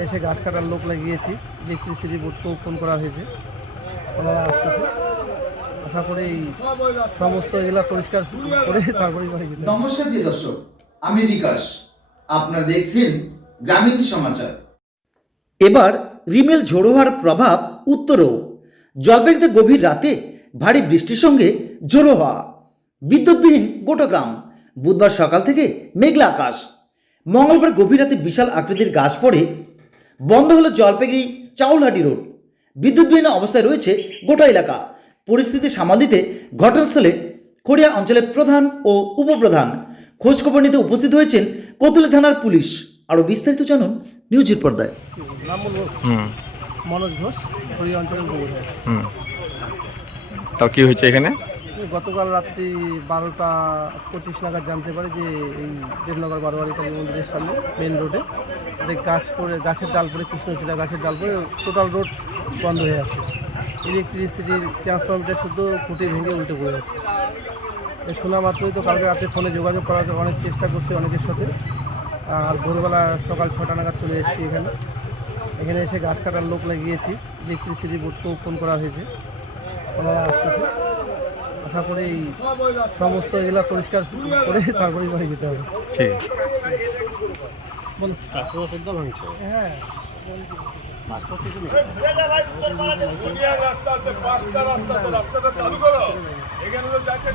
এসে গাছ কাটার লোক লাগিয়েছি। ইলেকট্রিসিটি বোর্ডকেও ফোন করা হয়েছে। ওনারা আসতেছে। আশা করি এই সমস্ত এগুলা পরিষ্কার করে তারপরেই বাড়ি নমস্কার প্রিয় দর্শক, আমি বিকাশ। আপনারা দেখছেন গ্রামীণ সমাচার। এবার রিমেল ঝোড়ো হওয়ার প্রভাব উত্তরেও। জলপাইগুড়িতে গভীর রাতে ভারী বৃষ্টির সঙ্গে ঝোড়ো হওয়া। বিদ্যুৎবিহীন গোটা গ্রাম। বুধবার সকাল থেকে মেঘলা আকাশ। মঙ্গলবার গভীর রাতে বিশাল আকৃতির গাছ পড়ে বন্ধ হলো জলপাইগুড়ি চাউলহাটি রোড। বিদ্যুৎবিহীন অবস্থায় রয়েছে গোটা এলাকা। পরিস্থিতি সামাল দিতে ঘটনাস্থলে খড়িয়া অঞ্চলের প্রধান ও উপপ্রধান খোঁজখবর নিতে উপস্থিত হয়েছেন কোতুলি থানার পুলিশ। আরও বিস্তারিত জানুন নিউজের পর্দায়। হুম। মনোজ ঘোষ অঞ্চলের গোবর হুম। তাও কি হয়েছে এখানে? গতকাল রাত্রি বারোটা পঁচিশ নাগাদ জানতে পারি যে এই দেবনগর বারোয়ারি কালী মন্দিরের সামনে মেন রোডে গাছ পড়ে, গাছের ডাল পড়ে, কৃষ্ণচূড়া গাছের ডাল পড়ে টোটাল রোড বন্ধ হয়ে আছে। ইলেকট্রিসিটির ট্রান্সফর্মটা শুধু ফুটে ভেঙে উল্টে পড়ে আছে। শোনা মাত্রই তো কালকে রাতে ফোনে যোগাযোগ করার অনেক চেষ্টা করছি অনেকের সাথে। আর ভোরবেলা সকাল ছটা নাগাদ চলে এসেছি এখানে। এখানে এসে গাছ কাটার লোক লাগিয়েছি। ইলেকট্রিসিটি বোর্ডকেও ফোন করা হয়েছে। ওনারা আসতেছে। আশা করি এই সমস্ত এগুলা পরিষ্কার করে তারপরে বাড়ি যেতে হবে। ঠিক। হ্যাঁ রাস্তা আছে পাঁচটা রাস্তা তো রাস্তাটা চালু করো এখানে তো যাকে